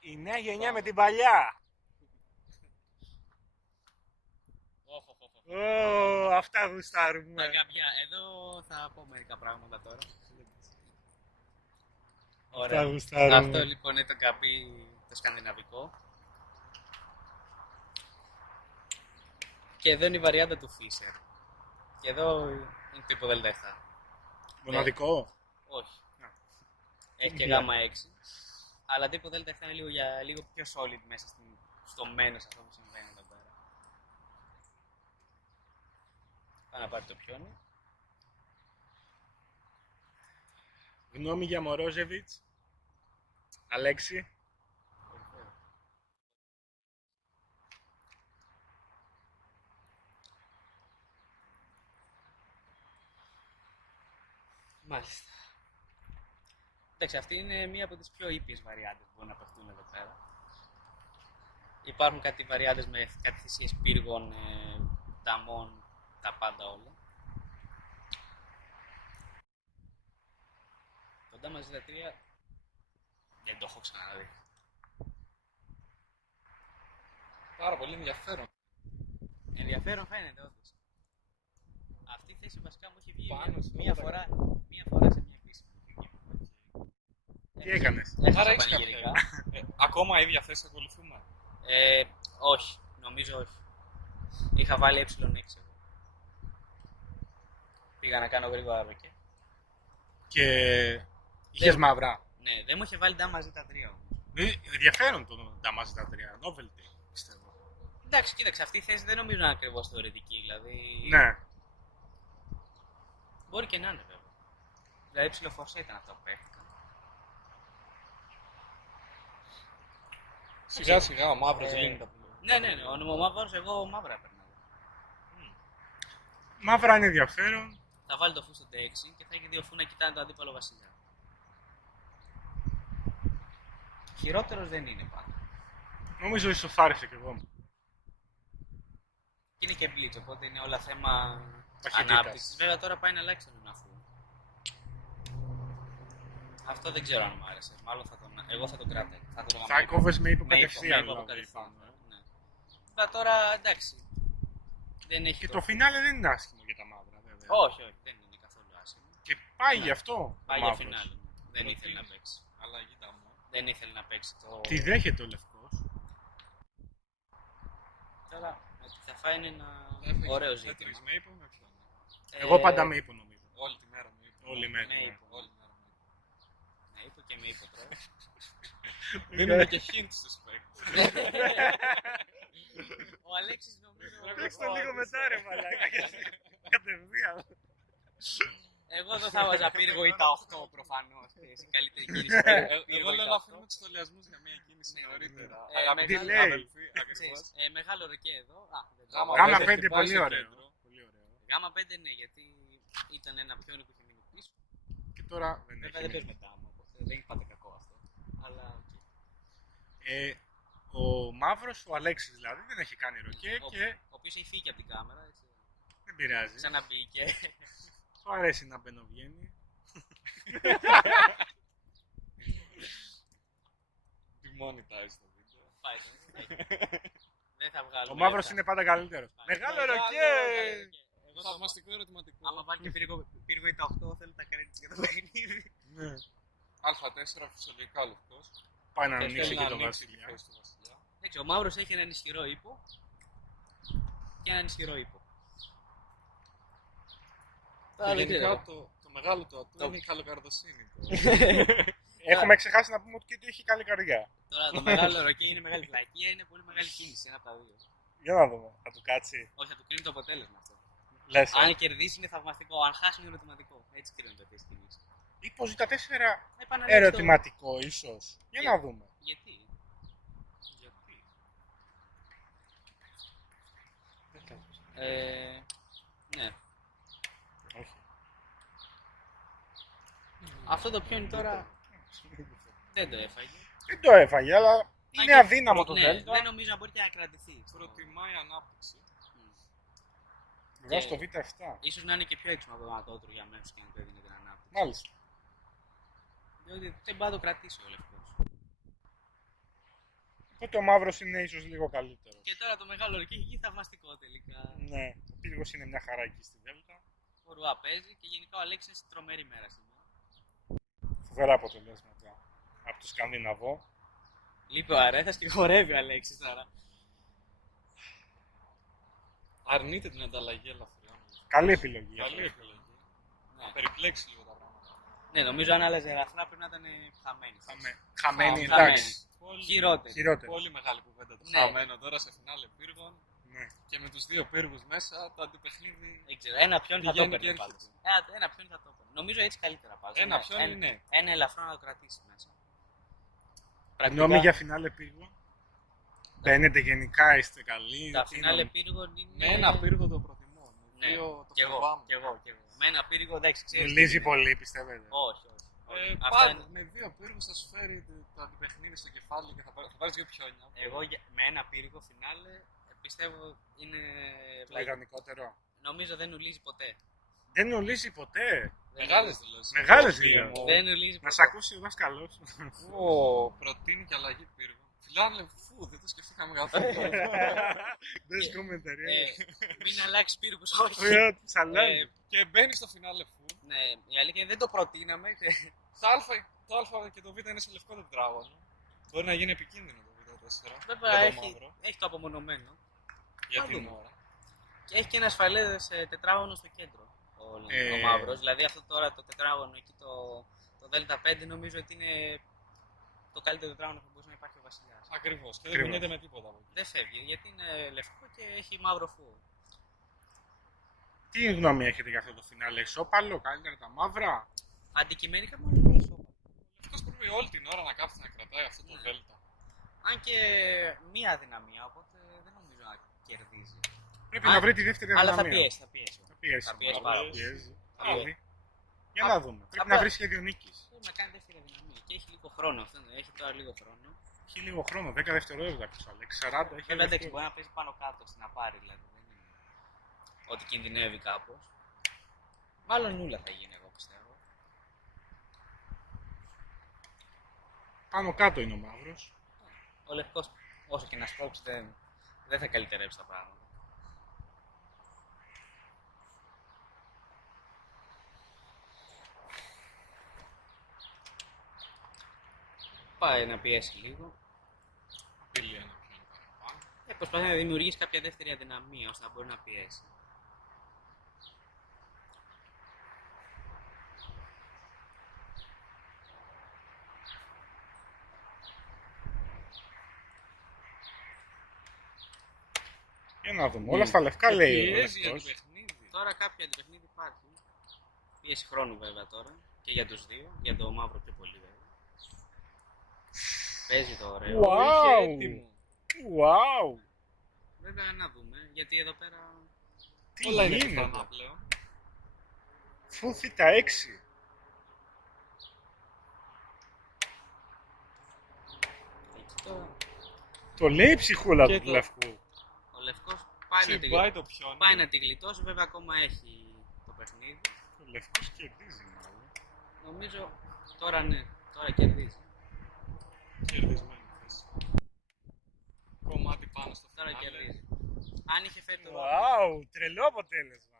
Η νέα γενιά με την παλιά. Αυτά γουστάρουμε. Κάποια, εδώ θα πω μερικά πράγματα τώρα. Αυτά Ωραία. γουστάρουμε. Αυτό λοιπόν είναι το καπί το σκανδιναβικό. Και εδώ είναι η βαριάντα του Fisher. Και εδώ είναι το υποδελτά. Μοναδικό. Όχι. Α. Έχει και γάμα 6. Αλλά το υποδέλτα είναι λίγο πιο solid μέσα στο μένος αυτό που συμβαίνει εδώ πέρα. Πάω να πάρει το πιόνι. Γνώμη για Μορόζεβιτς. Αλέξη. Μάλιστα. Εντάξει, αυτή είναι μία από τις πιο ήπιες βαριάντες που μπορούν να παιχτούν εδώ πέρα. Υπάρχουν κάτι βαριάντες με κάτι θυσίες πύργων, ταμών, τα πάντα όλα. Το Damage 3 δεν το έχω ξαναδεί. Πάρα πολύ ενδιαφέρον. Ενδιαφέρον φαίνεται όντως. Αυτή η θέση βασικά μου έχει βγει Πάνω σε μία όλα τα φορά σε μια επίσημη. Τι έκανες? Άρα Έχασα έχεις πανηγυρικά. Ακόμα ίδια θέση ακολουθούμε. Όχι, νομίζω όχι. Είχα βάλει ε6 εγώ. Πήγα να κάνω γρήγορα ροκέ. Και είχες μαύρα. Ναι, δεν μου είχε βάλει damage τα 3 όμως. Ενδιαφέρον το Damage 3. Novelty, πιστεύω. Εντάξει, κοίταξε, αυτή η θέση δεν νομίζω να είναι ακριβώς θεωρητική. Δηλαδή. Ναι. Μπορεί και να είναι βέβαια. Δηλαδή ψιλοφορσέ ήταν αυτό που παίχτηκα. Σιγά σιγά ο μαύρος Ε, γίνεται. Ναι, ο μαύρος, εγώ μαύρα έπαιρνα. Μαύρα είναι ενδιαφέρον. Θα βάλει το φου στο T6 και θα έχει δύο φου να κοιτάνε το αντίπαλο βασιλιά. Χειρότερος δεν είναι πάντα. Νομίζω ισοφάρισε κι εγώ. Και είναι και blitz, οπότε είναι όλα θέμα Ταχύτητας. ανάπτυξης. Βέβαια τώρα πάει να αλλάξει τον αφού. Αυτό δεν ξέρω αν μου άρεσε. Μάλλον εγώ θα τον κράταγα. Θα κόβες με ύπο με κατευθείαν. ύπο δηλαδή, κατευθείαν. πάνω. Ναι. Βέβαια τώρα εντάξει. Δεν έχει Και το- το φινάλε δεν είναι άσχημο για τα μαύρα, βέβαια. Όχι, δεν είναι καθόλου άσχημο. Και πάει Ναι. γι' αυτό. Πάει ο για μαύρος. φινάλε. Δεν ήθελε να παίξει. Αλλαγή ταμού. Δεν ήθελε να παίξει το. Τη δέχεται ο λευκός. Τώρα με τι θα φάει είναι ένα Έφυγε. ωραίο Έτρεχες ζήτημα. με ύπο με ποιον. Εγώ πάντα με ύπο νομίζω. Όλη τη μέρα με ύπο. Όλη μέρα. με ναι. ύπο. Όλη μέρα με ύπο. Με ύπο και με ύπο τώρα. Δίνουμε και hints στους παίκτες. Ο Αλέξης νομίζω. Παίξ' το λίγο μετά ρε μαλάκα. Κατευθείαν. Εγώ δεν θα βάζα πύργο ή τα 8 προφανώς. Η καλύτερη κίνηση. Εγώ λέω να αφήνουμε τους σχολιασμούς για μια κίνηση Ναι, νωρίτερα. τι Αγαπητοί λέει? αδελφοί, ακριβώς. Μεγάλο ροκέ εδώ. δεν το Γάμα έχω. Γάμα πέντε, 5 χτυπάει πολύ στο ωραίο. κέντρο. Πολύ ωραίο. Γάμα 5 ναι, γιατί ήταν ένα πιόνι που είχε μείνει πίσω. Και τώρα δεν Βέβαια έχει. δεν παίζουμε τάμο, οπότε δεν είναι πάντα κακό αυτό. Αλλά οκ. Ο μαύρος, ο Αλέξης δηλαδή, δεν έχει κάνει ροκέ και Ο οποίος έχει φύγει από την κάμερα, έτσι. δεν πειράζει. Ξαναμπήκε. Του αρέσει να μπαινοβγαίνει. Demonetize το βίντεο. Πάει το. Δεν θα βγάλουμε. Ο μαύρος λεφτά. είναι πάντα καλύτερος. Πάει. Μεγάλο Μεγάλο ροκέ! Εγώ θα Θαυμαστικό ερωτηματικό. άμα βάλει και πύργο ή τα 8, θέλω τα credits για το παιχνίδι. Ναι. Α4 φυσιολογικά λευκός. Πάει να Και ανοίξει θέλει και Να το ανοίξει τη βασιλιά. θέση του βασιλιά. Εντάξει, ο μαύρος έχει έναν ισχυρό ύπο και έναν ισχυρό ύπο. Τώρα Και δεν γενικά ξέρω. το μεγάλο του ατού Το- είναι η καλοκαρδοσύνη του. Έχουμε ξεχάσει να πούμε ότι και έχει καλή καρδιά. Τώρα το μεγάλο ροκέ είναι μεγάλη βλακεία, είναι πολύ μεγάλη κίνηση. Ένα από τα δύο. Για να δούμε. Θα του κάτσει. Όχι, θα του κρίνει το αποτέλεσμα αυτό. Λες. Αν κερδίσει είναι θαυμαστικό, αν χάσει είναι ερωτηματικό. Έτσι κρίνονται αυτές τις κινήσεις. Ή ζητά 4 Επαναλάβει το- ερωτηματικό ίσως. Για να δούμε. Γιατί. Ναι. Όχι. Αυτό το πιόνι τώρα δεν το έφαγε. Δεν το έφαγε, αλλά είναι αδύναμο το Ναι, Δέλτα. δεν νομίζω να μπορεί και να κρατηθεί. Προτιμάει ανάπτυξη. Βάζει το Β7. Ίσως να είναι και πιο έξυπνο από το Ματότρου για μέρους και να το έδινε την ανάπτυξη. Μάλιστα. Διότι δεν πάει να το κρατήσει ο λευκός. Οπότε ο μαύρος είναι ίσως λίγο καλύτερο. Και τώρα το μεγάλο και έχει θαυμαστικό τελικά. Ναι, ο Πύργος είναι μια χαρά εκεί στη Δέλτα. Ο Ρουά παίζει και γενικά ο Αλέξης είναι σε τρομερή μέρα σήμερα. Φοβερά αποτελέσματα από το Σκανδιναβό. Λείπει ο Αρέθας και χορεύει ο Αλέξης τώρα. Αρνείται την ανταλλαγή ελαφριών. Καλή επιλογή. Καλή επιλογή. Ναι. Να περιπλέξει λίγο τα πράγματα. Ναι, νομίζω αν άλλαζε ελαφρά πρέπει να ήταν χαμένη. Χαμένη, Χαμένη. εντάξει. Χειρότερη. Χειρότερο. Πολύ μεγάλη κουβέντα το Ναι. χαμένο τώρα σε φινάλε πύργων. Ναι. Και με τους δύο πύργους μέσα το αντιπαιχνίδι. Δεν ξέρω, ένα ποιον θα το Πηγαίνει έπαιρνε και πάντως. έρχεται. Ένα ποιον θα το έπαιρνε. Νομίζω έτσι καλύτερα πάλι. Ένα ποιον είναι. Ένα ελαφρό να το κρατήσει μέσα. Γνώμη για φινάλε Πύργο. Μπαίνετε γενικά, είστε καλοί. Τα τι φινάλε είναι? πύργων είναι... Με ένα πύργο το προτιμώ. Με Ναι, δύο το κι εγώ, φοβάμαι. κι εγώ. Με ένα πύργο εντάξει, ξέρεις. τι Μουλίζει είναι. πολύ, πιστεύετε? Όχι, όχι. Αυτά Πάντα είναι- με δύο πύργους θα σου φέρει το αντιπαιχνίδι στο κεφάλι και θα πάρεις δύο πιόνια. Εγώ με ένα πύργο φινάλε πιστεύω είναι Το βλαγικό. ιδανικότερο. Νομίζω δεν ουλίζει ποτέ. Δεν νουλίζει ποτέ. Μεγάλες δηλώσεις. Μεγάλες Φίλε δηλώσεις. μου. Δεν ουλίζει Να σ' ποτέ. ακούσει ο δάσκαλος. Προτείνει και αλλαγή πύργου. Φιλάνε φου, δεν το σκεφτήκαμε καθόλου. Δεν κομμενταρία. Μην αλλάξει πύργους, όχι. Ωραία, τις αλλάζει. Και μπαίνει στο φινάλε φου. Ναι, η αλήθεια είναι δεν το προτείναμε. Το α και το β είναι σε λευκό τετράγωνο. Μπορεί να γίνει επικίνδυνο το β4. Βέβαια έχει το απομονωμένο. Για Θα την δούμε. ώρα. Και έχει και ένα ασφαλές τετράγωνο στο κέντρο. Ο μαύρος. Δηλαδή αυτό τώρα το τετράγωνο εκεί το Δ5 νομίζω ότι είναι το καλύτερο τετράγωνο που μπορούσε να υπάρχει ο Βασιλιάς. Ακριβώς. Και δεν Ακριβώς. κουνιέται με τίποτα από εκεί. Δεν φεύγει γιατί είναι λευκό και έχει μαύρο φου. Τι γνώμη έχετε για αυτό το φινάλε? Ισόπαλο, καλύτερα τα μαύρα? Αντικειμενικά μόνο είναι ισόπαλο. Ευτυχώς πρέπει όλη την ώρα να κάθεται να κρατάει αυτό το Ναι. δέλτα. Αν και μία αδυναμία, οπότε δεν νομίζω να κερδίζει. Πρέπει να βρει τη δεύτερη Αλλά θα αδυναμία. πιέσει, θα πιέσει. Θα πιέσει. Θα πιέσει μάλλον, πάρα θα πολύ. πιέζει. Θα Θα πιέσει. δει. Για να δούμε. Πρέπει απλά- να βρει σχέδιο νίκης. Πρέπει να κάνει δεύτερη αδυναμία. Και έχει λίγο χρόνο αυτό. Ναι. Έχει τώρα λίγο χρόνο. Έχει λίγο χρόνο, 10 δευτερόλεπτα πίσω. Αλέξη, 40 έχει. Βέβαια εντάξει, δευτερόλεπτα. μπορεί να παίζει πάνω κάτω στην απάρη δηλαδή. Δεν είναι ότι κινδυνεύει κάπω. Μάλλον νουλα θα γίνει, εγώ πιστεύω. Πάνω κάτω είναι ο μαύρος. Ο λευκός, όσο και να σπρώξει, δεν θα καλυτερέψει τα πράγματα. Πάει να πιέσει λίγο. Απειλεί ένα πιόν παραπάνω. Προσπαθεί να δημιουργήσει κάποια δεύτερη αδυναμία ώστε να μπορεί να πιέσει. Για να δούμε. Όλα στα λευκά λέει. ο Πιέζει για το λευκός. παιχνίδι. Τώρα κάποια αντιπαιχνίδι υπάρχει. Πίεση χρόνου βέβαια τώρα. Και για τους δύο. Για το μαύρο πιο πολύ βέβαια. Παίζει το ωραίο. Wow. Το είχε έτοιμο. Wow! Βέβαια να δούμε. Γιατί εδώ πέρα. Τι Όλα είναι γίνεται? πιθανά πλέον. Φου θήτα 6. Εκεί τώρα. Το λέει η ψυχούλα Και του το- λευκού. Ο λευκός πάει, Τσιμπάει το πιόνι. πάει να τη γλιτώσει. Βέβαια ακόμα έχει το παιχνίδι. Ο λευκός κερδίζει μάλλον. Νομίζω τώρα ναι. Τώρα κερδίζει. Κερδισμένη θέση. Κομμάτι πάνω στο Τώρα φινάλε. κερδίζει. Αν είχε φέρει το Wow! Τρελό αποτέλεσμα.